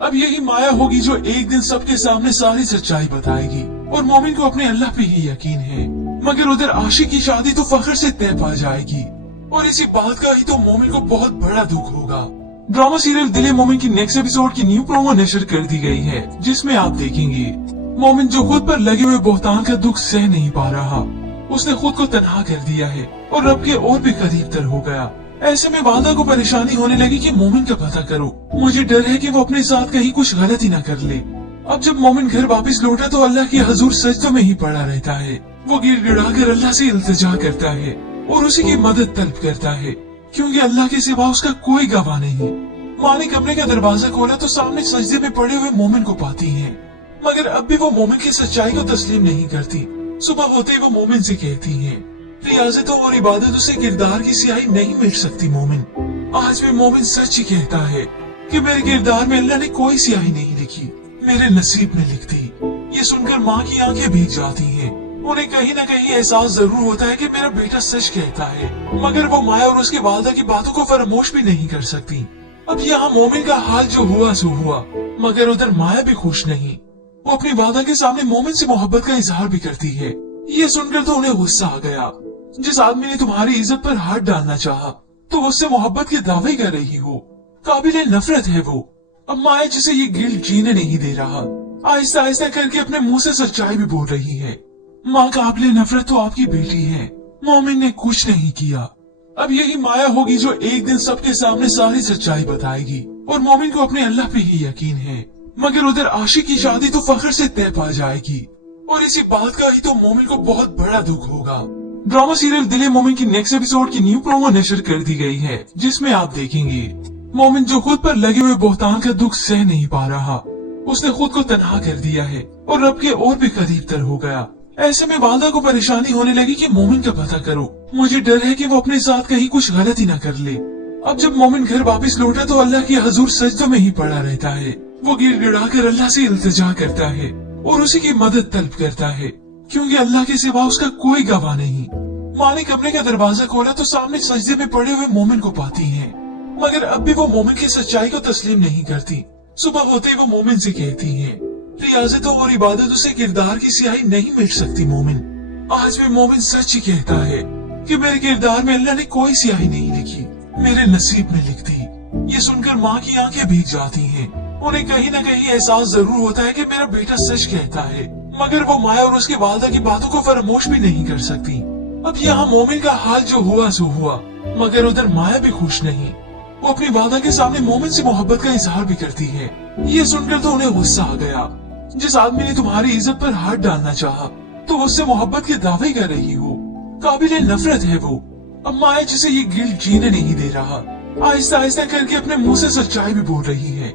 अब यही माया होगी जो एक दिन सबके सामने सारी सच्चाई बताएगी, और मोमिन को अपने अल्लाह पे ही यकीन है। मगर उधर आशिक की शादी तो फख्र से तय पा जाएगी, और इसी बात का ही तो मोमिन को बहुत बड़ा दुख होगा। ड्रामा सीरियल दिल मोमिन की नेक्स्ट एपिसोड की न्यू प्रोमो नशर कर दी गई है, जिसमें आप देखेंगे मोमिन जो खुद पर लगे हुए बोहतान का दुख सह नहीं पा रहा, उसने खुद को तन्हा कर दिया है और रब के और भी करीब तर हो गया। ऐसे में वालदा को परेशानी होने लगी कि मोमिन का पता करो, मुझे डर है कि वो अपने साथ कहीं कुछ गलती न कर ले। अब जब मोमिन घर वापस लौटा तो अल्लाह की हजूर सजदों में ही पड़ा रहता है। वो गिड़गिड़ा कर अल्लाह से इल्तिजा करता है और उसी की मदद तलब करता है, क्योंकि अल्लाह के सिवा उसका कोई गवाह नहीं। माँ ने कमरे का दरवाजा खोला तो सामने सजदे में पड़े हुए मोमिन को पाती है, मगर अब भी वो मोमिन की सच्चाई को तस्लीम नहीं करती। सुबह होते ही वो मोमिन से कहती है, रियाजतों और इबादतों से किरदार की स्याही नहीं मिट सकती मोमिन। आज भी मोमिन सच ही कहता है कि मेरे किरदार में अल्लाह ने कोई स्याही नहीं लिखी, मेरे नसीब में लिख दी। ये सुनकर माँ की आंखें भीग जाती हैं। उन्हें कहीं न कहीं एहसास जरूर होता है कि मेरा बेटा सच कहता है, मगर वो माया और उसके वालदा की बातों को फरामोश भी नहीं कर सकती। अब यहाँ मोमिन का हाल जो हुआ सो हुआ, मगर उधर माया भी खुश नहीं। वो अपनी वालदा के सामने मोमिन से मोहब्बत का इजहार भी करती है। ये सुनकर तो उन्हें गुस्सा आ गया। जिस आदमी ने तुम्हारी इज्जत पर हाथ डालना चाहा, तो उससे मोहब्बत के दावे कर रही हो, काबिले नफरत है वो। अब माया जिसे ये गिल्ट जीने नहीं दे रहा, आहिस्ता आहिस्ता करके अपने मुंह से सच्चाई भी बोल रही है। माँ काबिले नफरत तो आपकी बेटी है, मोमिन ने कुछ नहीं किया। अब यही माया होगी जो एक दिन सबके सामने सारी सच्चाई बताएगी, और मोमिन को अपने अल्लाह पे ही यकीन है। मगर उधर आशिक की शादी तो फख्र से तय पा जाएगी, और इसी बात का ही तो मोमिन को बहुत बड़ा दुख होगा। ड्रामा सीरियल दिल मोमिन की नेक्स्ट एपिसोड की न्यू प्रोमो नशर कर दी गई है, जिसमें आप देखेंगे मोमिन जो खुद पर लगे हुए बोहतान का दुख सह नहीं पा रहा, उसने खुद को तन्हा कर दिया है और रब के और भी करीब तर हो गया। ऐसे में वालदा को परेशानी होने लगी कि मोमिन का पता करो, मुझे डर है कि वो अपने साथ कहीं कुछ गलती न कर ले। अब जब मोमिन घर वापस लौटा तो अल्लाह की हजूर सजदों में ही पड़ा रहता है। वो गिड़गिड़ा कर अल्लाह से इल्तिजा करता है और उसी की मदद तलब करता है, क्योंकि अल्लाह के सिवा उसका कोई गवाह नहीं। माँ ने कमरे का दरवाजा खोला तो सामने सजदे में पड़े हुए मोमिन को पाती है, मगर अब भी वो मोमिन की सच्चाई को तस्लीम नहीं करती। सुबह होते ही वो मोमिन से कहती है, रियाजतों और इबादतों से किरदार की स्याही नहीं मिट सकती मोमिन। आज भी मोमिन सच ही कहता है कि मेरे किरदार में अल्लाह ने कोई स्याही नहीं लिखी, मेरे नसीब में लिख दी। ये सुनकर माँ की आंखें भीग जाती हैं। उन्हें कहीं न कहीं एहसास जरूर होता है कि मेरा बेटा सच कहता है, मगर वो माया और उसके वालदा की बातों को फरामोश भी नहीं कर सकती। अब यहाँ मोमिन का हाल जो हुआ सो हुआ, मगर उधर माया भी खुश नहीं। वो अपनी वालदा के सामने मोमिन से मोहब्बत का इजहार भी करती है। ये सुनकर तो उन्हें गुस्सा आ गया। जिस आदमी ने तुम्हारी इज्जत पर हाथ डालना चाहा, तो उससे मोहब्बत के दावे कर रही हो, काबिले नफरत है वो। अब माया जिसे ये गिल्ट जीने नहीं दे रहा, आहिस्ता आहिस्ता करके अपने मुंह से सच्चाई भी बोल रही है।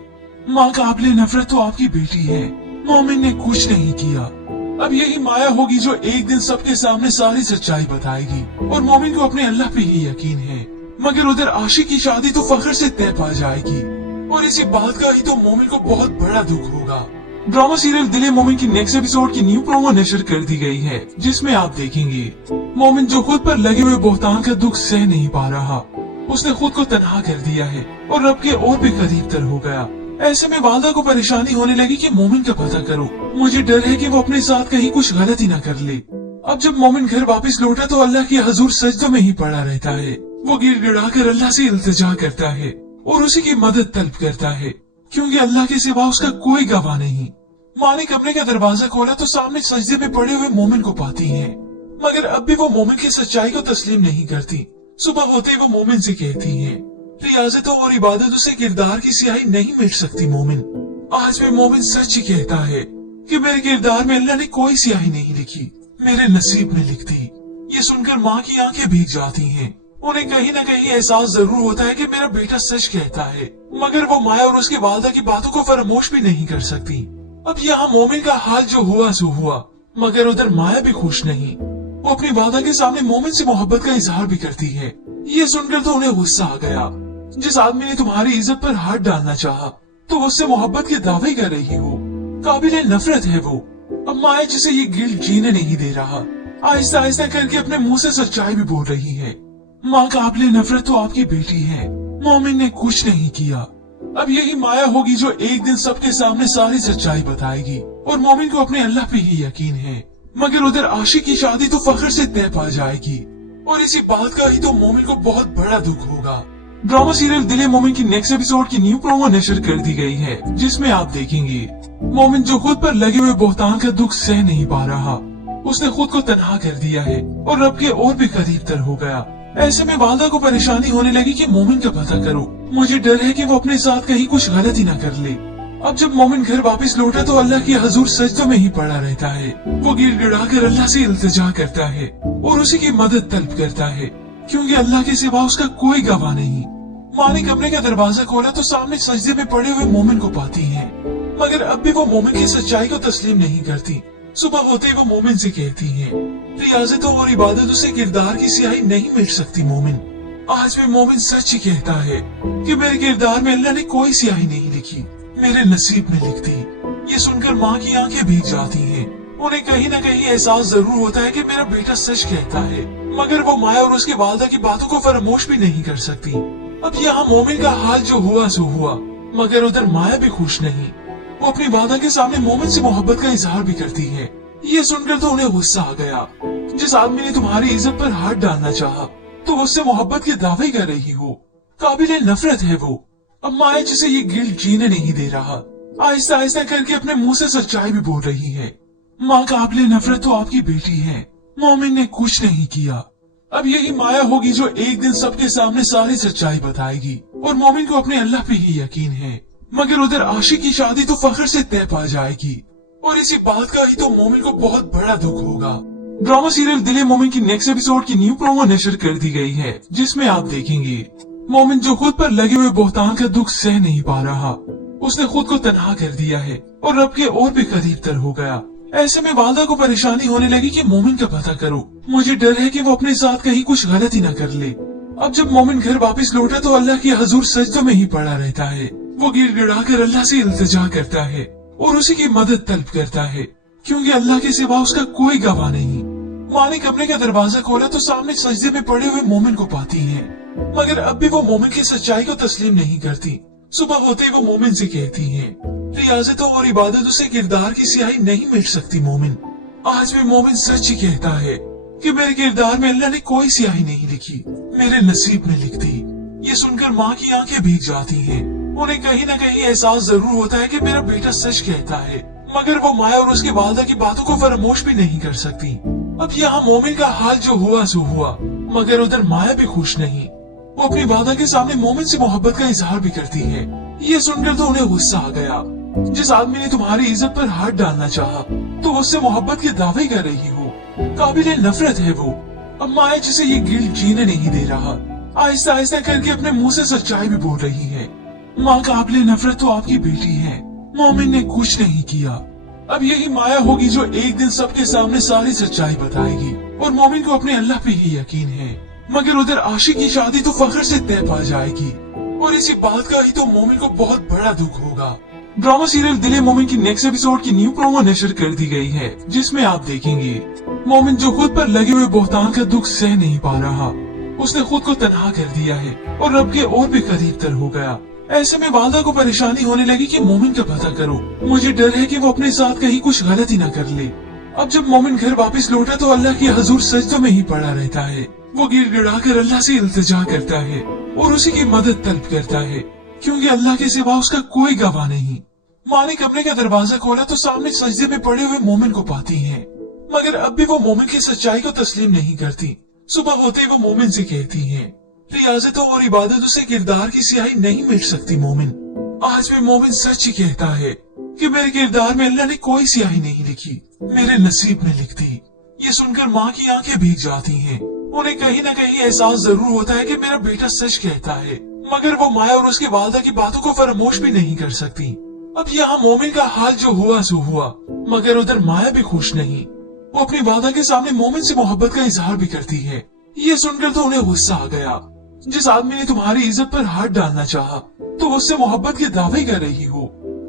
माँ काबिले नफरत तो आपकी बेटी है, मोमिन ने कुछ नहीं किया। अब यही माया होगी जो एक दिन सबके सामने सारी सच्चाई बताएगी, और मोमिन को अपने अल्लाह पे ही यकीन है। मगर उधर आशिक की शादी तो फख्र से तय पा जाएगी, और इसी बात का ही तो मोमिन को बहुत बड़ा दुख होगा। ड्रामा सीरियल दिल मोमिन की नेक्स्ट एपिसोड की न्यू प्रोमो नशर कर दी गई है, जिसमें आप देखेंगे मोमिन जो खुद पर लगे हुए बोहतान का दुख सह नहीं पा रहा, उसने खुद को तन्हा कर दिया है और रब के और भी करीब तर हो गया। ऐसे में वालदा को परेशानी होने लगी कि मोमिन का पता करो, मुझे डर है कि वो अपने साथ कहीं कुछ गलती न कर ले। अब जब मोमिन घर वापस लौटा तो अल्लाह के हजूर सजदों में ही पड़ा रहता है। वो गिड़गिड़ा कर अल्लाह से इल्तिजा करता है और उसी की मदद तलब करता है, क्योंकि अल्लाह के सिवा उसका कोई गवाह नहीं। माँ ने कमरे का दरवाजा खोला तो सामने सजदे में पड़े हुए मोमिन को पाती है, मगर अब भी वो मोमिन की सच्चाई को तस्लीम नहीं करती। सुबह होते ही वो मोमिन से कहती है, रियाजतों और इबादतों से किरदार की स्याही नहीं मिट सकती मोमिन। आज भी मोमिन सच ही कहता है कि मेरे किरदार में अल्लाह ने कोई स्याही नहीं लिखी, मेरे नसीब में लिख दी। ये सुनकर माँ की आंखें भीग जाती हैं। उन्हें कहीं न कहीं एहसास जरूर होता है कि मेरा बेटा सच कहता है, मगर वो माया और उसके वालदा की बातों को फरामोश भी नहीं कर सकती। अब यहाँ मोमिन का हाल जो हुआ सो हुआ, मगर उधर माया भी खुश नहीं। वो अपनी वालदा के सामने मोमिन से मोहब्बत का इजहार भी करती है। ये सुनकर तो उन्हें गुस्सा आ गया। जिस आदमी ने तुम्हारी इज्जत पर हाथ डालना चाहा, तो उससे मोहब्बत के दावे कर रही हो, काबिले नफरत है वो। अब माया जिसे ये गिल्ट जीने नहीं दे रहा, आहिस्ता आहिस्ता करके अपने मुंह से सच्चाई भी बोल रही है। माँ काबिले नफरत तो आपकी बेटी है, मोमिन ने कुछ नहीं किया। अब यही माया होगी जो एक दिन सबके सामने सारी सच्चाई बताएगी, और मोमिन को अपने अल्लाह पे ही यकीन है। मगर उधर आशिक की शादी तो फख्र से तय पा जाएगी, और इसी बात का ही तो मोमिन को बहुत बड़ा दुख होगा। ड्रामा सीरियल दिल मोमिन की नेक्स्ट एपिसोड की न्यू प्रोमो नशर कर दी गई है, जिसमें आप देखेंगे मोमिन जो खुद पर लगे हुए बोहतान का दुख सह नहीं पा रहा, उसने खुद को तन्हा कर दिया है और रब के और भी करीब तर हो गया। ऐसे में वालदा को परेशानी होने लगी कि मोमिन का पता करो, मुझे डर है कि वो अपने साथ कहीं कुछ गलती न कर ले। अब जब मोमिन घर वापस लौटा तो अल्लाह के हजूर सजदों में ही पड़ा रहता है। वो गिड़गिड़ा कर अल्लाह से इल्तिजा करता है और उसी की मदद तलब करता है, क्योंकि अल्लाह के सिवा उसका कोई गवाह नहीं। माँ ने कमरे का दरवाजा खोला तो सामने सजदे में पड़े हुए मोमिन को पाती है, मगर अब भी वो मोमिन की सच्चाई को तस्लीम नहीं करती। सुबह होते ही वो मोमिन से कहती है, रियाजतों और इबादतों से किरदार की स्याही नहीं मिट सकती मोमिन। आज भी मोमिन सच ही कहता है कि मेरे किरदार में अल्लाह ने कोई स्याही नहीं लिखी, मेरे नसीब में लिख दी। ये सुनकर माँ की आंखें भीग जाती हैं। उन्हें कहीं न कहीं एहसास जरूर होता है कि मेरा बेटा सच कहता है, मगर वो माया और उसके वालदा की बातों को फरामोश भी नहीं कर सकती। अब यहाँ मोमिन का हाल जो हुआ सो हुआ, मगर उधर माया भी खुश नहीं। वो अपनी वादा के सामने मोमिन से मोहब्बत का इजहार भी करती है। ये सुनकर तो उन्हें गुस्सा आ गया। जिस आदमी ने तुम्हारी इज्जत पर हाथ डालना चाहा, तो उससे मोहब्बत के दावे कर रही हो, काबिले नफरत है वो। अब माया जिसे ये गिल्ट जीने नहीं दे रहा, आहिस्ता आहिस्ता करके अपने मुंह से सच्चाई भी बोल रही है। माँ काबिले नफरत तो आपकी बेटी है, मोमिन ने कुछ नहीं किया। अब यही माया होगी जो एक दिन सबके सामने सारी सच्चाई बताएगी, और मोमिन को अपने अल्लाह पे ही यकीन है। मगर उधर आशिक की शादी तो फख्र से तय पा जाएगी, और इसी बात का ही तो मोमिन को बहुत बड़ा दुख होगा। ड्रामा सीरियल दिल मोमिन की नेक्स्ट एपिसोड की न्यू प्रोमो नशर कर दी गई है, जिसमें आप देखेंगे मोमिन जो खुद पर लगे हुए बोहतान का दुख सह नहीं पा रहा, उसने खुद को तन्हा कर दिया है और रब के और भी करीब तर हो गया। ऐसे में वालदा को परेशानी होने लगी कि मोमिन का पता करो, मुझे डर है कि वो अपने साथ कहीं कुछ गलती न कर ले। अब जब मोमिन घर वापस लौटा तो अल्लाह के हजूर सजदों में ही पड़ा रहता है। वो गिड़गिड़ा कर अल्लाह से इल्तिजा करता है और उसी की मदद तलब करता है, क्योंकि अल्लाह के सिवा उसका कोई गवाह नहीं। माँ ने कमरे का दरवाजा खोला तो सामने सजदे में पड़े हुए मोमिन को पाती है, मगर अब भी वो मोमिन की सच्चाई को तस्लीम नहीं करती। सुबह होते ही वो मोमिन से कहती है, रियाजतों और इबादतों से किरदार की स्याही नहीं मिट सकती मोमिन। आज भी मोमिन सच ही कहता है कि मेरे किरदार में अल्लाह ने कोई स्याही नहीं लिखी, मेरे नसीब में लिख दी। ये सुनकर माँ की आंखें भीग जाती हैं। उन्हें कहीं न कहीं एहसास जरूर होता है कि मेरा बेटा सच कहता है, मगर वो माया और उसके वालदा की बातों को फरामोश भी नहीं कर सकती। अब यहाँ मोमिन का हाल जो हुआ सो हुआ, मगर उधर माया भी खुश नहीं। वो अपनी वादा के सामने मोमिन से मोहब्बत का इजहार भी करती है। ये सुनकर तो उन्हें गुस्सा आ गया। जिस आदमी ने तुम्हारी इज्जत पर हाथ डालना चाहा, तो उससे मोहब्बत के दावे कर रही हो, काबिले नफरत है वो। अब माया जिसे ये गिल्ट जीने नहीं दे रहा, आहिस्ता आहिस्ता करके अपने मुंह से सच्चाई भी बोल रही है। माँ काबिले नफरत तो आपकी बेटी है, मोमिन ने कुछ नहीं किया। अब यही माया होगी जो एक दिन सबके सामने सारी सच्चाई बताएगी, और मोमिन को अपने अल्लाह पे ही यकीन है। मगर उधर आशिक की शादी तो फख्र से तय पा जाएगी, और इसी बात का ही तो मोमिन को बहुत बड़ा दुख होगा। ड्रामा सीरियल दिल ए मोमिन की नेक्स्ट एपिसोड की न्यू प्रोमो नशर कर दी गई है, जिसमें आप देखेंगे मोमिन जो खुद पर लगे हुए बोहतान का दुख सह नहीं पा रहा, उसने खुद को तन्हा कर दिया है और रब के और भी करीब तर हो गया। ऐसे में वालदा को परेशानी होने लगी कि मोमिन का पता करो, मुझे डर है कि वो अपने साथ कहीं कुछ गलती न कर ले। अब जब मोमिन घर वापस लौटा तो अल्लाह की हजूर सजदों में ही पड़ा रहता है। वो गिड़गिड़ा कर अल्लाह से इल्तिजा करता है और उसी की मदद तलब करता है, क्योंकि अल्लाह के सिवा उसका कोई गवाह नहीं। माँ ने कमरे का दरवाजा खोला तो सामने सजदे में पड़े हुए मोमिन को पाती है, मगर अब भी वो मोमिन की सच्चाई को तस्लीम नहीं करती। सुबह होते ही वो मोमिन से कहती है, रियाजतों और इबादतों से किरदार की स्याही नहीं मिट सकती मोमिन। आज भी मोमिन सच ही कहता है कि मेरे किरदार में अल्लाह ने कोई स्याही नहीं लिखी, मेरे नसीब में लिख दी। ये सुनकर माँ की आंखें भीग जाती हैं। उन्हें कहीं न कहीं एहसास जरूर होता है कि मेरा बेटा सच कहता है, मगर वो माया और उसके वालदा की बातों को फरामोश भी नहीं कर सकती। अब यहाँ मोमिन का हाल जो हुआ सो हुआ, मगर उधर माया भी खुश नहीं। वो अपनी वालदा के सामने मोमिन से मोहब्बत का इजहार भी करती है। ये सुनकर तो उन्हें गुस्सा आ गया। जिस आदमी ने तुम्हारी इज्जत पर हाथ डालना चाहा, तो उससे मोहब्बत के दावे कर रही हो,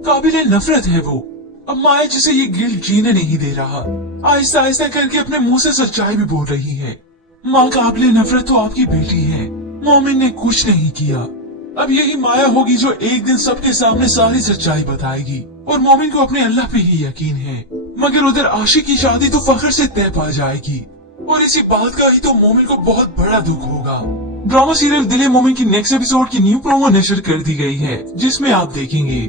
काबिले नफरत है वो। अब माया जिसे ये गिल्ट जीने नहीं दे रहा, आहिस्ता आहिस्ता करके अपने मुंह से सच्चाई भी बोल रही है। माँ काबिले नफरत तो आपकी बेटी है, मोमिन ने कुछ नहीं किया। अब यही माया होगी जो एक दिन सबके सामने सारी सच्चाई बताएगी, और मोमिन को अपने अल्लाह पे ही यकीन है। मगर उधर आशिक की शादी तो फख्र से तय पा जाएगी, और इसी बात का ही तो मोमिन को बहुत बड़ा दुख होगा। ड्रामा सीरियल दिल ए मोमिन की नेक्स्ट एपिसोड की न्यू प्रोमो नशर कर दी गई है, जिसमें आप देखेंगे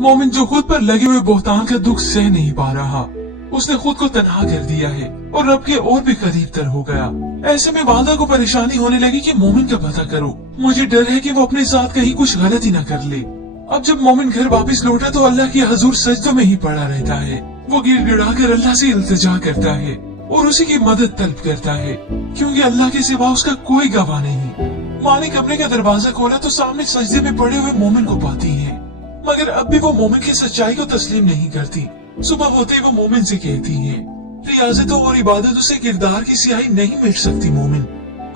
मोमिन जो खुद पर लगे हुए बोहतान का दुख सह नहीं पा रहा, उसने खुद को तन्हा कर दिया है और रब के और भी करीब तर हो गया। ऐसे में वालदा को परेशानी होने लगी कि मोमिन का पता करो, मुझे डर है कि वो अपने साथ कहीं कुछ गलती न कर ले। अब जब मोमिन घर वापस लौटा तो अल्लाह की हजूर सजदों में ही पड़ा रहता है। वो गिड़गिड़ा कर अल्लाह से इल्तिजा करता है और उसी की मदद तलब करता है, क्योंकि अल्लाह के सिवा उसका कोई गवाह नहीं। माँ ने कमरे का दरवाजा खोला तो सामने सजदे में पड़े हुए मोमिन को पाती है, मगर अब भी वो मोमिन की सच्चाई को तस्लीम नहीं करती। सुबह होते ही वो मोमिन से कहती है, रियाजतों और इबादतों से किरदार की स्याही नहीं मिट सकती मोमिन।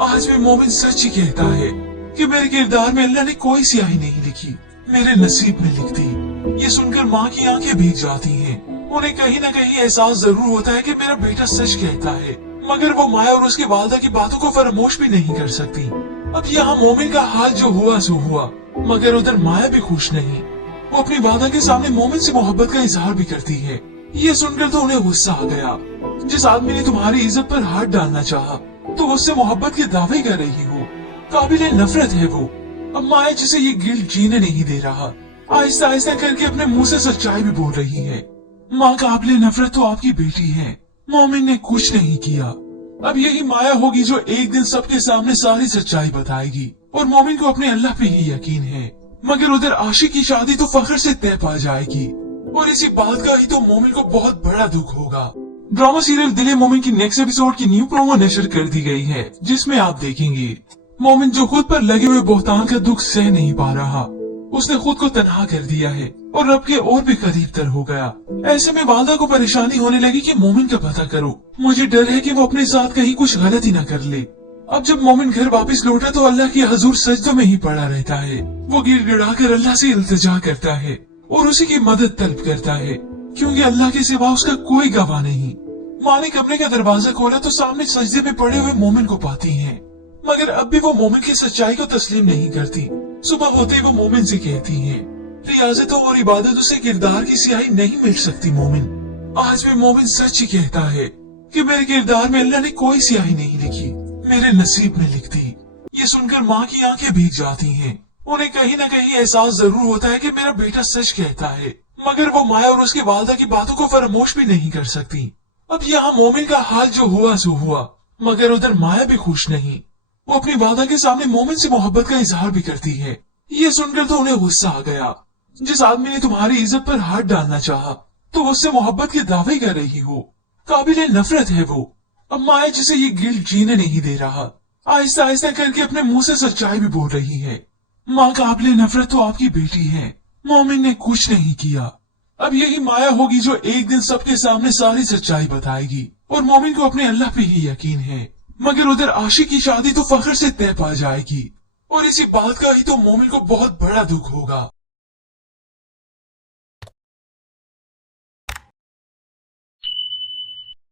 आज भी मोमिन सच ही कहता है कि मेरे किरदार में अल्लाह ने कोई स्याही नहीं लिखी, मेरे नसीब में लिख दी। ये सुनकर माँ की आंखें भीग जाती हैं। उन्हें कहीं न कहीं एहसास जरूर होता है कि मेरा बेटा सच कहता है, मगर वो माया और उसके वालदा की बातों को फरामोश भी नहीं कर सकती। अब यहाँ मोमिन का हाल जो हुआ सो हुआ, मगर उधर माया भी खुश नहीं। वो अपनी वालदा के सामने मोमिन से मोहब्बत का इजहार भी करती है। ये सुनकर तो उन्हें गुस्सा आ गया। जिस आदमी ने तुम्हारी इज्जत पर हाथ डालना चाहा, तो उससे मोहब्बत के दावे कर रही हो, काबिले नफरत है वो। अब माया जिसे ये गिल्ट जीने नहीं दे रहा, आहिस्ता आहिस्ता करके अपने मुंह से सच्चाई भी बोल रही है। माँ काबिले नफरत तो आपकी बेटी है, मोमिन ने कुछ नहीं किया। अब यही माया होगी जो एक दिन सबके सामने सारी सच्चाई बताएगी, और मोमिन को अपने अल्लाह पे ही यकीन है। मगर उधर आशिक की शादी तो फख्र से तय पा जाएगी, और इसी बात का ही तो मोमिन को बहुत बड़ा दुख होगा। ड्रामा सीरियल दिल ए मोमिन की नेक्स्ट एपिसोड की न्यू प्रोमो नशर कर दी गई है, जिसमें आप देखेंगे मोमिन जो खुद पर लगे हुए बोहतान का दुख सह नहीं पा रहा, उसने खुद को तन्हा कर दिया है और रब के और भी करीब तर हो गया। ऐसे में वालदा को परेशानी होने लगी कि मोमिन का पता करो, मुझे डर है कि वो अपने साथ कहीं कुछ गलती न कर ले। अब जब मोमिन घर वापस लौटा तो अल्लाह की हजूर सजदों में ही पड़ा रहता है। वो गिड़गिड़ा कर अल्लाह से इल्तिजा करता है और उसी की मदद तलब करता है, क्योंकि अल्लाह के सिवा उसका कोई गवाह नहीं। माँ ने कमरे का दरवाजा खोला तो सामने सजदे में पड़े हुए मोमिन को पाती है, मगर अब भी वो मोमिन की सच्चाई को तस्लीम नहीं करती। सुबह होते ही वो मोमिन से कहती है, रियाजतों और इबादतों से किरदार की स्याही नहीं मिट सकती मोमिन। आज भी मोमिन सच ही कहता है कि मेरे किरदार में अल्लाह ने कोई स्याही नहीं लिखी, मेरे नसीब में लिख दी। ये सुनकर माँ की आंखें भीग जाती हैं। उन्हें कहीं न कहीं एहसास जरूर होता है कि मेरा बेटा सच कहता है, मगर वो माया और उसके वालदा की बातों को फरामोश भी नहीं कर सकती। अब यहाँ मोमिन का हाल जो हुआ सो हुआ, मगर उधर माया भी खुश नहीं। वो अपनी वालदा के सामने मोमिन से मोहब्बत का इजहार भी करती है। ये सुनकर तो उन्हें गुस्सा आ गया। जिस आदमी ने तुम्हारी इज्जत पर हाथ डालना चाहा, तो उससे मोहब्बत के दावे कर रही हो, काबिले नफरत है वो। अब माया जिसे ये गिल्ट जीने नहीं दे रहा, आहिस्ता आहिस्ता करके अपने मुंह से सच्चाई भी बोल रही है। माँ काबिले नफरत तो आपकी बेटी है, मोमिन ने कुछ नहीं किया। अब यही माया होगी जो एक दिन सबके सामने सारी सच्चाई बताएगी, और मोमिन को अपने अल्लाह पे ही यकीन है। मगर उधर आशिक की शादी तो फख्र से तय पा जाएगी, और इसी बात का ही तो मोमिन को बहुत बड़ा दुख होगा।